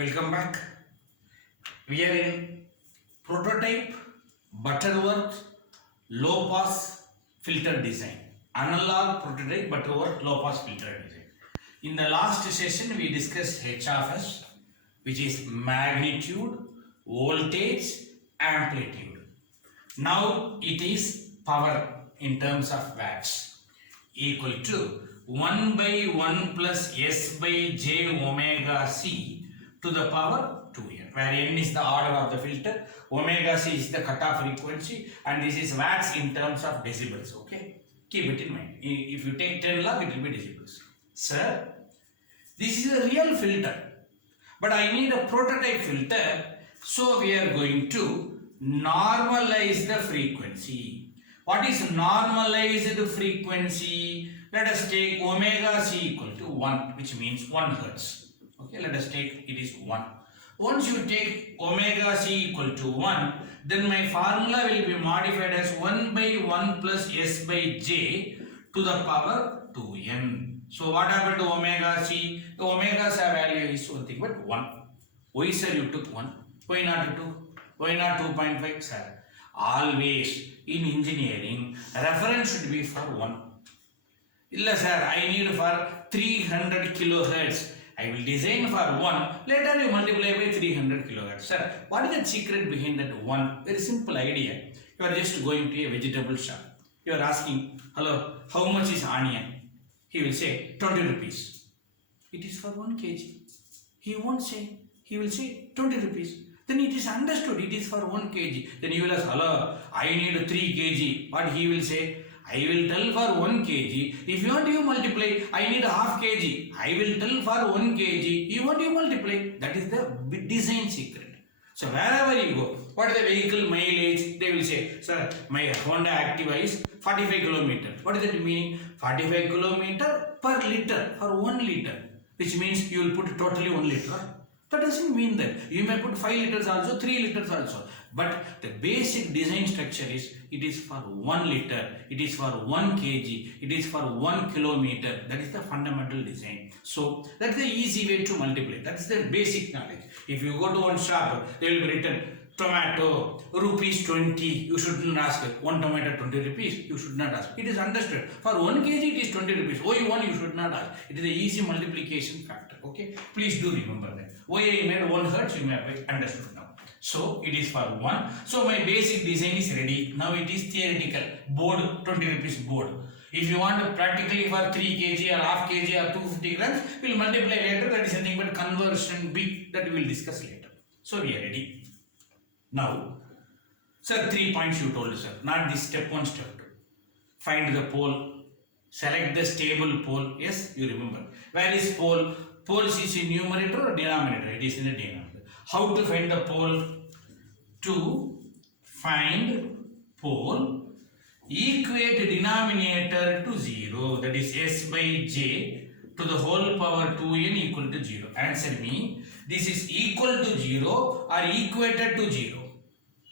Welcome back. We are in prototype Butterworth low pass filter design. Analog prototype Butterworth low pass filter design. In the last session we discussed H of S, which is magnitude, voltage, amplitude. Now it is power in terms of watts equal to 1 by 1 plus S by j omega c to the power 2n, where n is the order of the filter, omega c is the cutoff frequency, and this is watts in terms of decibels. Okay, keep it in mind. If you take 10 log, it will be decibels. Sir, this is a real filter, but I need a prototype filter, so we are going to normalize the frequency. What is normalized frequency? Let us take omega c equal to 1, which means 1 hertz. Okay, let us take it is 1. Once you take omega c equal to 1, then my formula will be modified as 1 by 1 plus s by j to the power 2n. So what happened to omega c? The omega c value is something but 1. Why sir you took 1? Why not 2? Why not 2.5? Sir, always in engineering, reference should be for 1. Illa sir, I need for 300 kilohertz. I will design for 1. Later you multiply by 300 kilohertz. Sir, what is the secret behind that 1? Very simple idea. You are just going to a vegetable shop. You are asking, hello, how much is onion? He will say 20 rupees. It is for 1 kg. He won't say. He will say 20 rupees. Then it is understood. It is for 1 kg. Then you will ask, hello, I need 3 kg. What he will say? I will tell for 1 kg. If you want you multiply, I need half kg. I will tell for 1 kg. You want you multiply. That is the design secret. So wherever you go, what is the vehicle mileage? They will say, sir, my Honda Activa is 45 km. What is that meaning? 45 km per liter, for 1 liter. Which means you will put totally 1 liter. That doesn't mean that. You may put 5 liters also, 3 liters also. But the basic design structure is, it is for 1 liter, it is for 1 kg, it is for 1 kilometer. That is the fundamental design. So that's the easy way to multiply. That's the basic knowledge. If you go to one shop, they will be written tomato rupees 20. You shouldn't ask 1 tomato 20 rupees. You should not ask. It is understood. For 1 kg it is 20 rupees. Why 1 you should not ask. It is the easy multiplication factor. Okay. Please do remember that. Why I made 1 hertz you may have understood now. So it is for 1. So my basic design is ready. Now it is theoretical. Board 20 rupees board. If you want practically for 3 kg or half kg or 250 grams, we will multiply later. That is something but conversion big that we will discuss later. So we are ready. Now, sir, 3 points you told, sir. Not this step 1, step 2. Find the pole. Select the stable pole. Yes, you remember. Where is pole? Pole is in numerator or denominator? It is in the denominator. How to find the pole? To find pole, equate denominator to 0. That is s by j to the whole power 2n equal to 0. Answer me. This is equal to 0 or equated to 0.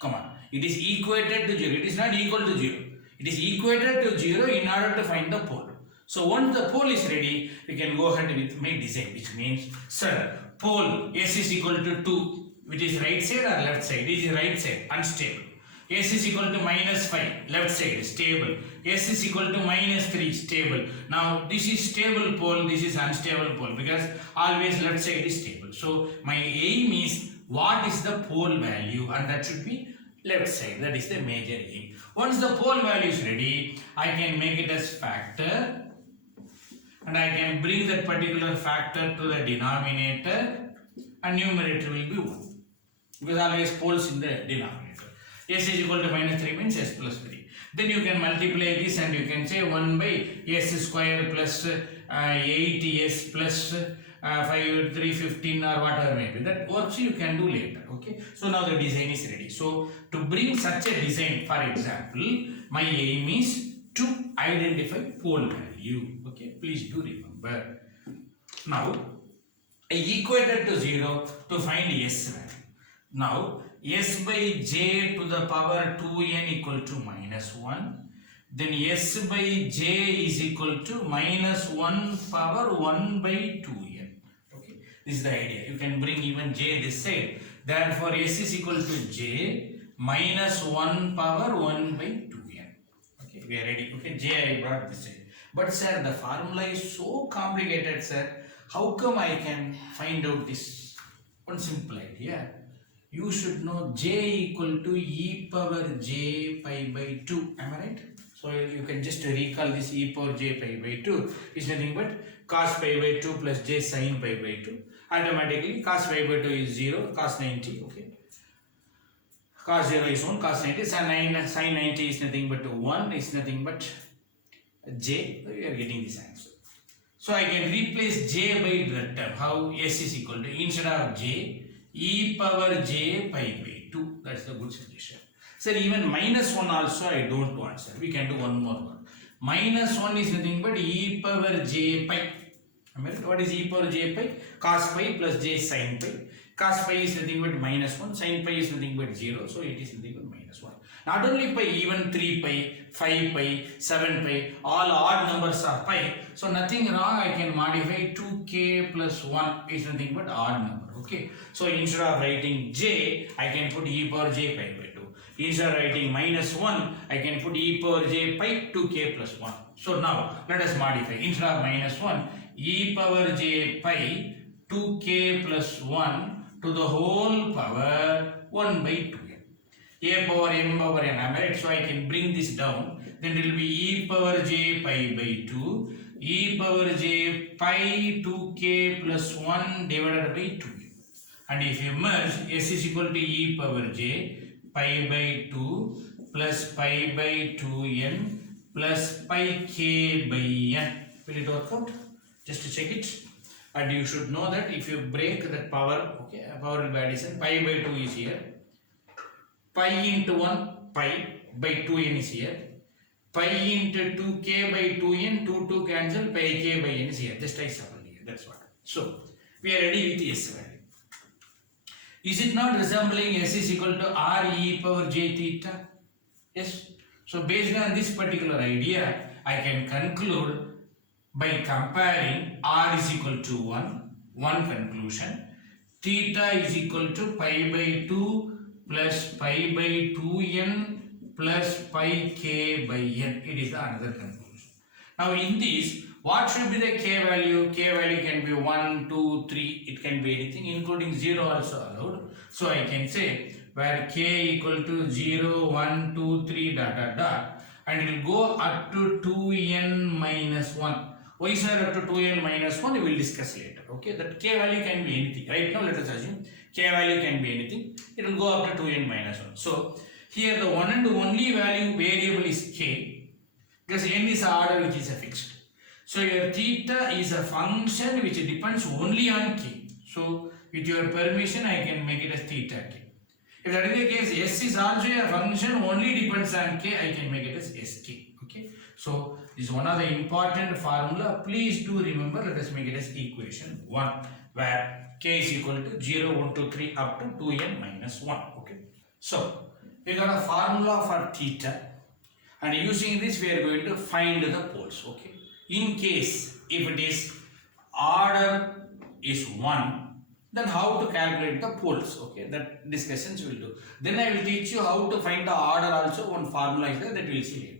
Come on. It is equated to 0. It is not equal to 0. It is equated to 0 in order to find the pole. So once the pole is ready, we can go ahead with my design, which means, sir, pole s is equal to 2, which is right side or left side? This is right side, unstable. S is equal to minus 5, left side, stable. S is equal to minus 3, stable. Now this is stable pole, this is unstable pole, because always left side is stable. So my aim is, what is the pole value? And that should be left side. That is the major aim. Once the pole value is ready, I can make it as factor. And I can bring that particular factor to the denominator, and numerator will be 1. Because always poles in the denominator. S is equal to minus 3 means s plus 3. Then you can multiply this and you can say 1 by s square plus 8s plus 5, 3, 15 or whatever may be. That works you can do later. Okay. So now the design is ready. So to bring such a design, for example, my aim is to identify pole value. Okay. Please do remember. Now I equated to 0 to find s value. Now s by j to the power 2n equal to minus 1. Then s by j is equal to minus 1 power 1 by 2n. Okay. This is the idea. You can bring even j this side. Therefore, s is equal to j minus 1 power 1 by 2n. Okay, we are ready. Okay, j I brought this side. But sir, the formula is so complicated, sir. How come I can find out this? One simple idea. You should know j equal to e power j pi by 2. Am I right? So you can just recall this e power j pi by 2 is nothing but cos pi by 2 plus j sin pi by 2. Automatically cos pi by 2 is 0, cos 90. Okay. Cos 0 is 1, cos 90, sin 90 is nothing but 1, is nothing but j. So you are getting this answer. So I can replace j by that term. How? S is equal to, instead of j, e power j pi by 2. That's the good suggestion. Sir, even minus 1 also I don't want, sir. We can do one more one. Minus 1 is nothing but e power j pi. What is e power j pi? Cos pi plus j sin pi. Cos pi is nothing but minus 1. Sin pi is nothing but 0. So it is nothing but minus 1. Not only pi, even 3 pi, 5 pi, 7 pi, all odd numbers are pi. So nothing wrong, I can modify 2k plus 1 is nothing but odd number. Okay. So instead of writing j, I can put e power j pi by 2. Instead of writing minus 1, I can put e power j pi 2k plus 1. So now let us modify. Instead of minus 1, e power j pi 2k plus 1 to the whole power 1 by 2n. A power m power n. Am I right? So I can bring this down. Then it will be e power j pi by 2, e power j pi 2k plus 1 divided by 2n. And if you merge, s is equal to e power j pi by 2 plus pi by 2n plus pi k by n. Will it work out? Just to check it. And you should know that if you break that power, okay, power will be addition, pi by 2 is here. Pi into 1, pi by 2n is here. Pi into 2k by 2n, 2 cancel, pi k by n is here. Just I shuffle here. That's what. So, we are ready with s value. Is it not resembling s is equal to r e power j theta? Yes. So, based on this particular idea, I can conclude by comparing r is equal to 1 conclusion, theta is equal to pi by 2 plus pi by 2n plus pi k by n. It is the another conclusion. Now in this, what should be the k value? K value can be 1, 2, 3, it can be anything, including 0 also allowed. So I can say where k equal to 0, 1, 2, 3 dot dot dot, and it will go up to 2n minus 1. Why is there up to 2n minus 1? We will discuss later. Okay, that k value can be anything. Right now let us assume k value can be anything. It will go up to 2n minus 1. So here the one and only value variable is k, because n is an order which is a fixed. So your theta is a function which depends only on k. So with your permission I can make it as theta k. If that is the case, s is also a function only depends on k, I can make it as sk. Okay. So this is one of the important formula. Please do remember, let us make it as equation 1, where k is equal to 0, 1, 2, 3 up to 2n minus 1. Okay. So we got a formula for theta, and using this we are going to find the poles. Okay. In case if it is order is 1, then how to calculate the poles. Okay, that discussions we will do. Then I will teach you how to find the order also. One formula is there that we will see later.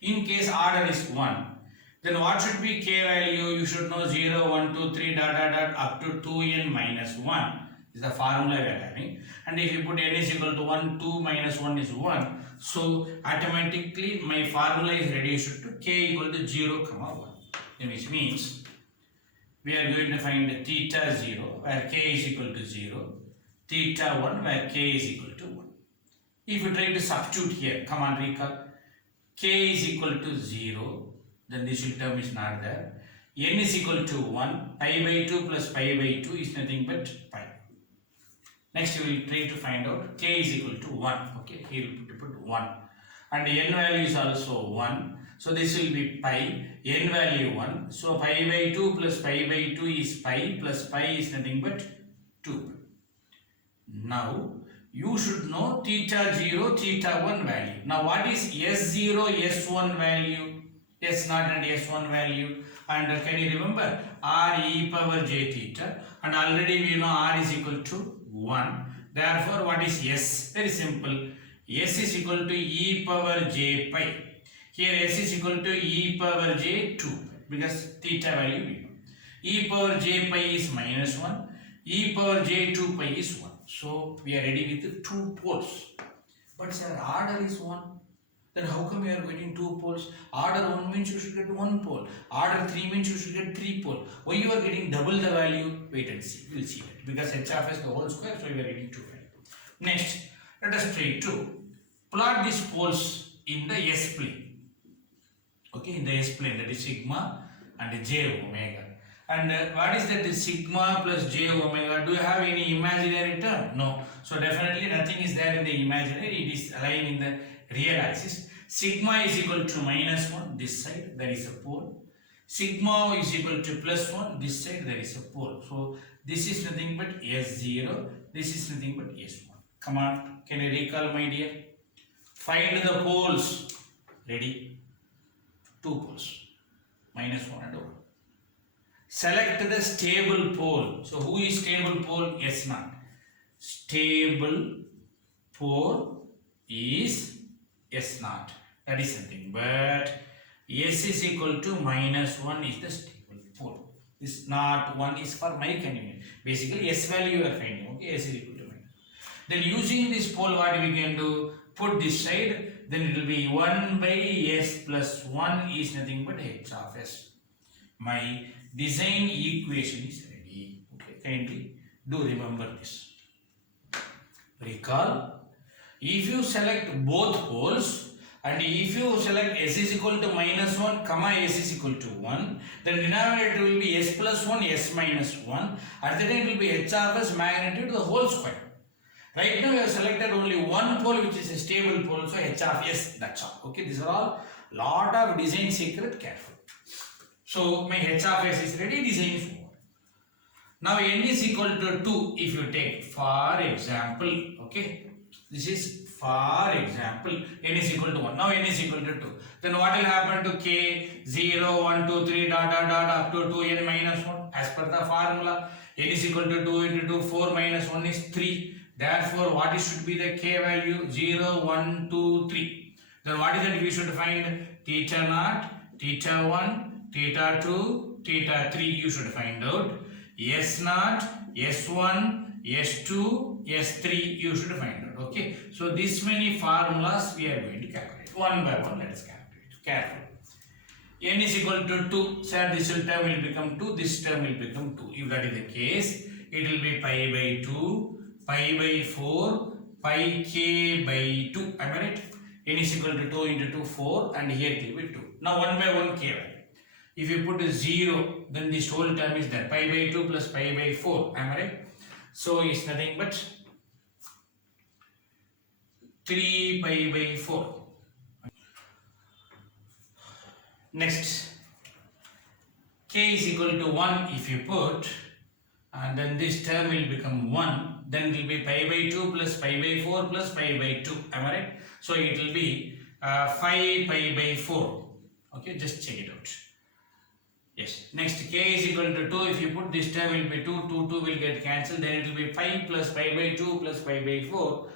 In case order is 1, then what should be k value? You should know 0, 1, 2, 3 dot dot dot up to 2n minus 1 is the formula we are having. And if you put n is equal to 1, 2 minus 1 is 1. So automatically my formula is reduced to k equal to 0, 1. Which means we are going to find theta 0 where k is equal to 0, theta 1 where k is equal to 1. If you try to substitute here, come on, recall, k is equal to 0, then this term is not there. N is equal to 1, pi by 2 plus pi by 2 is nothing but pi. Next we will try to find out k is equal to 1. Okay, here we put 1. And n value is also 1. So this will be pi, n value 1. So pi by 2 plus pi by 2 is pi, plus pi is nothing but 2. Now you should know theta 0, theta 1 value. Now what is S0, S1 value? S0 and S1 value. And can you remember r e power j theta, and already we know r is equal to 1. Therefore, what is s? Very simple. S is equal to e power j pi. Here s is equal to e power j 2 because theta value we know. E power j pi is minus 1. E power j 2 pi is 1. So we are ready with the 2 poles. But sir, order is 1. Then how come you are getting 2 poles? Order 1 means you should get 1 pole. Order 3 means you should get 3 pole. Why you are getting double the value? Wait and see. We will see that. Because h of s the whole square, so we are getting 2 value. Next, let us try to plot these poles in the S plane. Okay, in the S plane, that is sigma and j omega. And what is that sigma plus j omega? Do you have any imaginary term? No. So definitely nothing is there in the imaginary. It is lying in the real axis. Sigma is equal to minus 1. This side there is a pole. Sigma is equal to plus 1. This side there is a pole. So this is nothing but S0. This is nothing but S1. Come on. Can you recall, my dear? Find the poles. Ready? 2 poles. Minus 1 and 1. Select the stable pole. So who is stable pole? S0. Stable pole is S0. That is something. But S is equal to minus 1 is the stable pole. This not 1 is for my convenience. Basically S value you are finding. Okay, S is equal to minus. Then using this pole, what we can do? Put this side. Then it will be 1 by S plus 1 is nothing but h of s. My design equation is ready. Okay, kindly do remember this. Recall, if you select both poles and if you select s is equal to minus 1 comma s is equal to 1, then denominator will be s plus 1 s minus 1. At the time it will be h of s magnitude the whole square. Right now we have selected only one pole which is a stable pole, so h of s, that's all. Okay, these are all lot of design secret, careful. So my h of s is ready, design is over. Now n is equal to 2 if you take, for example, okay, this is for example, n is equal to 1. Now n is equal to 2. Then what will happen to k? 0, 1, 2, 3, dot, dot, dot, up to 2n minus 1. As per the formula, n is equal to 2 into 2, 4 minus 1 is 3. Therefore, what should be the k value? 0, 1, 2, 3. Then what is that we should find? Theta naught, theta 1, theta 2, theta 3 you should find out. S naught, S1, S2, S3 you should find out. Okay. So this many formulas we are going to calculate. One by one let us calculate. Careful. N is equal to 2. Sir, this term will become 2. This term will become 2. If that is the case, it will be pi by 2. Pi by 4, pi k by 2, am I right? N is equal to 2 into 2, 4, and here it will be 2. Now 1 by 1 k value. If you put a 0, then this whole term is there. Pi by 2 plus pi by 4, am I right? So it's nothing but 3 pi by 4. Next, k is equal to 1 if you put, and then this term will become 1. Then it will be pi by 2 plus pi by 4 plus pi by 2. Am I right? So it will be 5 pi by 4. Okay, just check it out. Yes. Next, k is equal to 2. If you put this term will be 2, 2, 2 will get cancelled. Then it will be 5 plus pi by 2 plus pi by 4.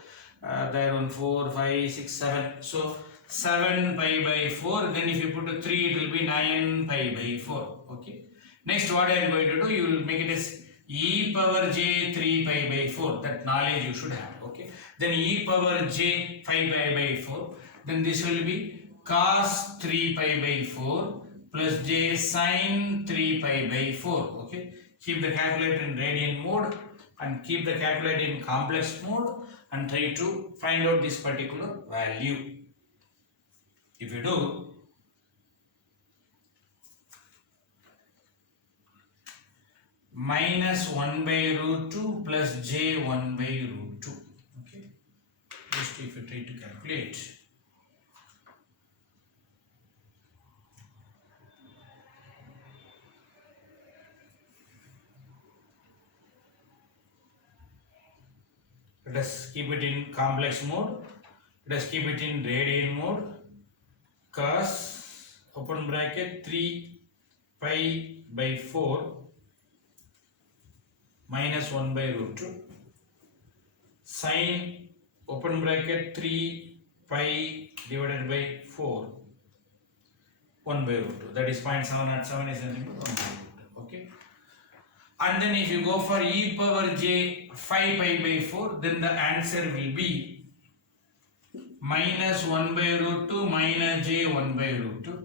There on 4, 5, 6, 7. So 7 pi by 4. Then if you put a 3, it will be 9 pi by 4. Okay. Next, what I am going to do, you will make it as e power j 3 pi by 4. That knowledge you should have. Okay. Then e power j 5 pi by 4. Then this will be cos 3 pi by 4 plus j sin 3 pi by 4. Okay. Keep the calculator in radian mode and keep the calculator in complex mode and try to find out this particular value. If you do, minus 1 by root 2 plus j 1 by root 2. Okay. Just if you try to calculate. Let us keep it in complex mode. Let us keep it in radian mode. Cos open bracket 3 pi by 4 minus 1 by root 2 sine open bracket 3 pi divided by 4 1 by root 2, that is 0.707 is nothing but 1 by root 2. Okay, and then if you go for e power j 5 pi by 4, then the answer will be minus 1 by root 2 minus j 1 by root 2,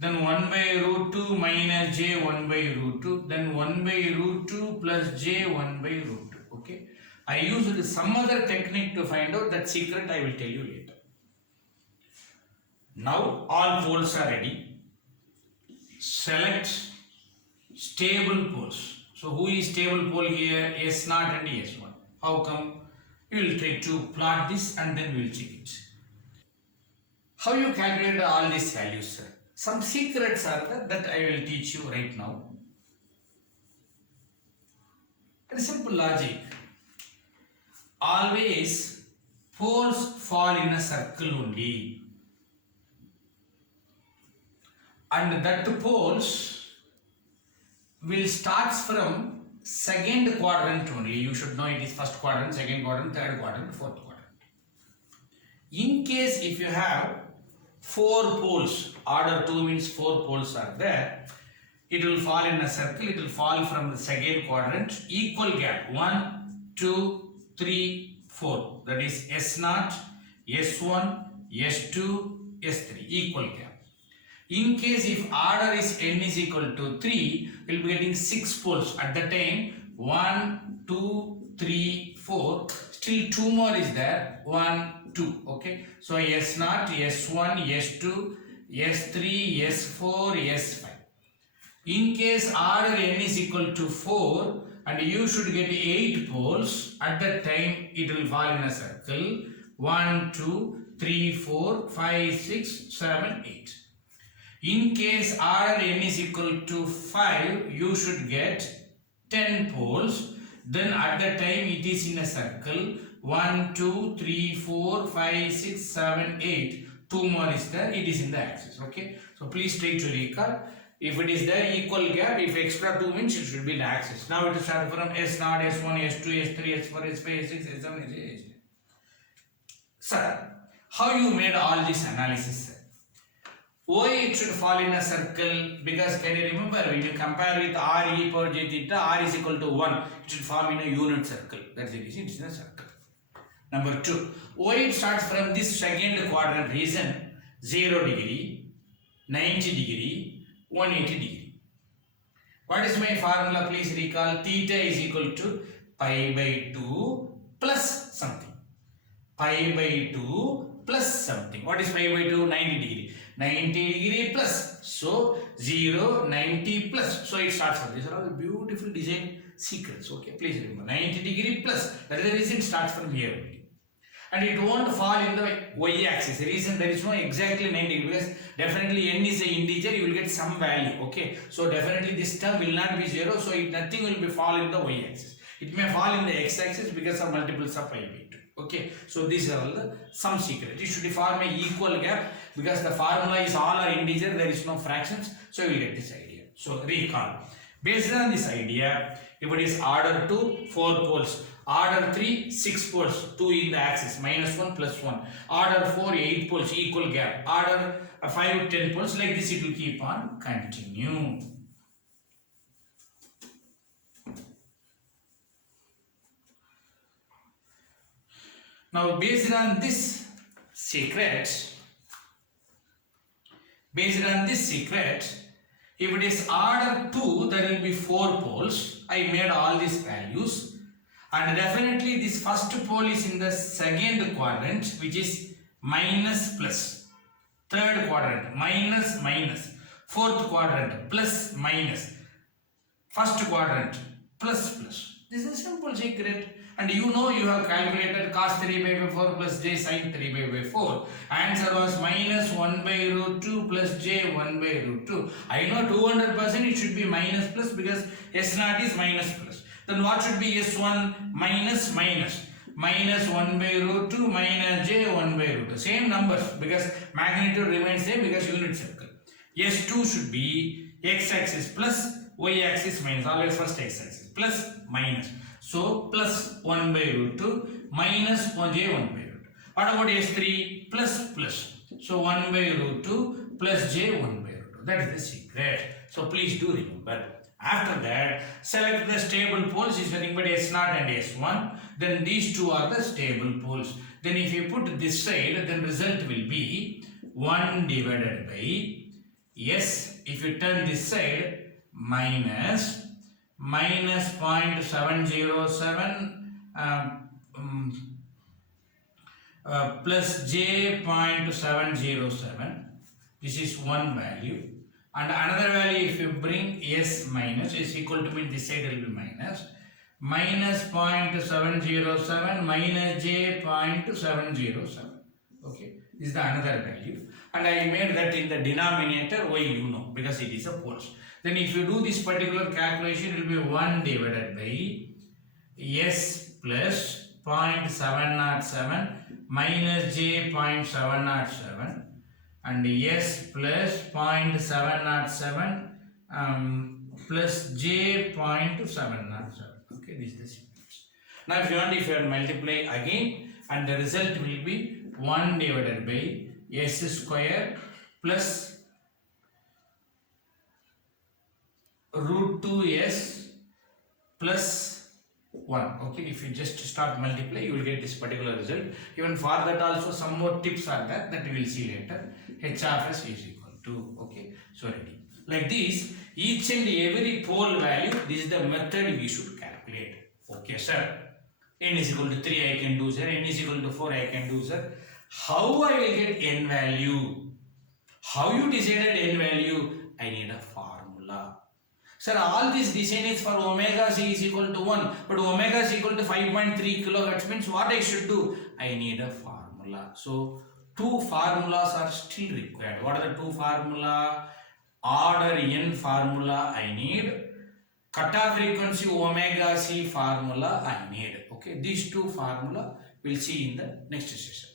then 1 by root 2 minus j 1 by root 2, then 1 by root 2 plus j 1 by root 2. Okay, I used some other technique to find out that secret. I will tell you later. Now all poles are ready. Select stable poles. So who is stable pole here? S0 and S1. How come? We will try to plot this and then we will check it. How you calculate all these values, sir? Some secrets are there that I will teach you right now. A simple logic. Always poles fall in a circle only. And that poles will start from second quadrant only. You should know it is first quadrant, second quadrant, third quadrant, fourth quadrant. In case if you have 4 poles, order 2 means 4 poles are there, it will fall in a circle. It will fall from the second quadrant, equal gap 1, 2, 3, 4. That is S0, S1, S2, S3, equal gap. In case if order is n is equal to 3, we will be getting 6 poles. At the time 1, 2, 3, 4, still 2 more is there, 1, 2. Okay, so S0, S1, S2, S3, S4, S5. In case order n is equal to 4 and you should get 8 poles, at that time it will fall in a circle 1, 2, 3, 4, 5, 6, 7, 8. In case order n is equal to 5, you should get 10 poles. Then at that time it is in a circle 1, 2, 3, 4, 5, 6, 7, 8. 2 more is there, it is in the axis. Okay, so please try to recall. If it is there, equal gap. If extra 2 means it should be in the axis. Now it is started from S0, S1, S2, S3, S4, S5, S6, S7, S8, S9. Sir, how you made all this analysis? Why it should fall in a circle? Because can you remember when you compare with r e power j theta, r is equal to 1, it should form in a unit circle. That's the reason it is in a circle. Number 2, why it starts from this second quadrant region, 0 degree, 90 degree, 180 degree. What is my formula? Please recall. Theta is equal to pi by 2 plus something. Pi by 2 plus something. What is pi by 2? 90 degree. 90 degree plus. So 0, 90 plus. So it starts from. These are all the beautiful design secrets. Okay, please remember. 90 degree plus. That is the reason it starts from here only. And it won't fall in the y-axis. The reason there is no exactly 90 degree, because definitely n is an integer, you will get some value. Okay, so definitely this term will not be 0, so nothing will be fall in the y-axis. It may fall in the x-axis because of multiples of pi by 2. Okay, so these are all the some secret. It should form a equal gap because the formula is all are integer, there is no fractions, so you will get this idea. So recall. Based on this idea, if it is order 2, 4 poles. Order 3, 6 poles, 2 in the axis, minus 1 plus 1. Order 4, 8 poles, equal gap. Order 5, 10 poles, like this it will keep on continue. Now based on this secret, if it is order 2, there will be 4 poles. I made all these values. And definitely this first pole is in the second quadrant, which is minus plus. Third quadrant minus minus. Fourth quadrant plus minus. First quadrant plus plus. This is a simple secret. And you know you have calculated cos 3 by 4 plus j sin 3 by 4. Answer was minus 1 by root 2 plus j 1 by root 2. I know 200% it should be minus plus because S0 is minus plus. Then what should be S1 minus minus? Minus 1 by root 2 minus j 1 by root 2. Same numbers because magnitude remains same because unit circle. S2 should be x-axis plus, y-axis minus, always first x-axis, plus, minus. So, plus 1 by root 2, minus 1j 1 by root 2. What about S3? Plus, plus. So, 1 by root 2 plus j 1 by root 2. That is the secret. So, please do remember. After that, select the stable poles is nothing but S0 and S1. Then these two are the stable poles. Then if you put this side, then result will be 1 divided by S. If you turn this side, minus 0.707 plus j 0.707. This is one value. And another value, if you bring S minus, is equal to mean this side will be minus 0.707 minus j 0.707. Okay, this is the another value. And I made that in the denominator, why you know, because it is a poles. Then if you do this particular calculation, it will be 1 divided by S plus 0.707 minus j 0.707 and S plus 0.707 plus j 0.707. Okay, this is the sequence. Now if you want, if you multiply again, and the result will be 1 divided by S square plus root 2s plus 1. Okay, if you just start multiply, you will get this particular result. Even for that also some more tips are there that we will see later. H of s is equal to, okay, so ready. Like this, each and every pole value, this is the method we should calculate. Okay, sir. N is equal to 3 I can do, sir. N is equal to 4 I can do, sir. How I will get n value? How you decided n value? I need a formula. Sir, all this design is for omega c is equal to 1, but omega is equal to 5.3 kilohertz means what I should do? I need a formula. So, two formulas are still required. What are the two formula? Order n formula I need. Cutoff frequency omega c formula I need. Okay, these two formula we'll see in the next session.